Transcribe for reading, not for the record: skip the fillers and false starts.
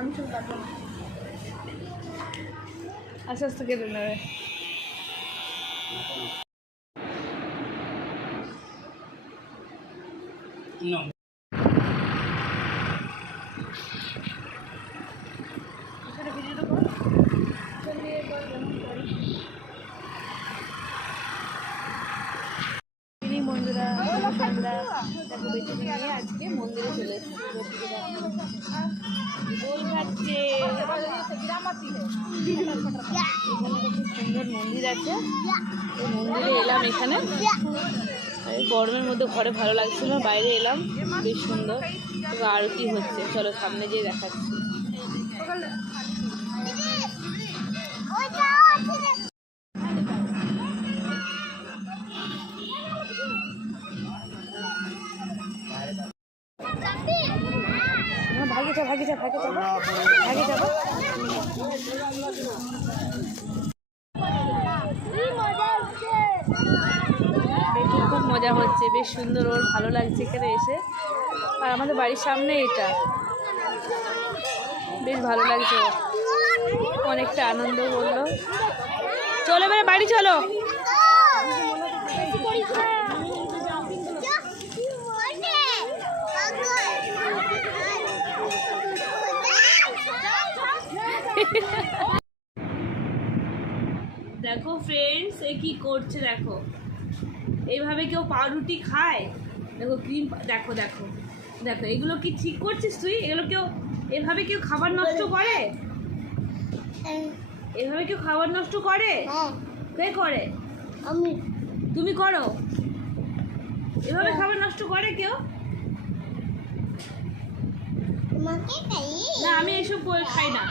আমি শুধু কাটবো না, আস্তে আস্তে কেটে নেবে। বন্ধুরা আমরা দেখো বেশি নিয়ে আজকে মন্দিরে চলে এসেছি। দোল খাচ্ছে। খুব সুন্দর মন্দির আছে, এই মন্দিরে এলাম। এখানে এই গরমের মধ্যে ঘরে ভালো লাগছিল না, বাইরে এলাম, বেশ সুন্দর। আরতি হচ্ছে, চলো সামনে যেয়ে দেখাচ্ছি। ভাগে যাবো, ভাগে যাবো, ভাগে যাবো, ভাগে যাবো। খুব মজা হচ্ছে, বেশ সুন্দর, ওর ভালো লাগছে এখানে এসে। আর আমাদের বাড়ির সামনে এটা, বেশ ভালো লাগছে, অনেকটা আনন্দ করলো। চলো এবারে বাড়ি চলো। দেখো ফ্রেন্ডস, এ কি করছে দেখো, এইভাবে কেউ পাউরুটি খায়? দেখো ক্রিম, দেখো দেখো দেখো, এগুলো কি ঠিক করছিস তুই? এগুলো কেউ এভাবে কেউ খাবার নষ্ট করে? এভাবে কেউ খাবার নষ্ট করে? কে করে? আমি। তুমি করো? এভাবে খাবার নষ্ট করে কেউ? না, আমি এসব খাই না।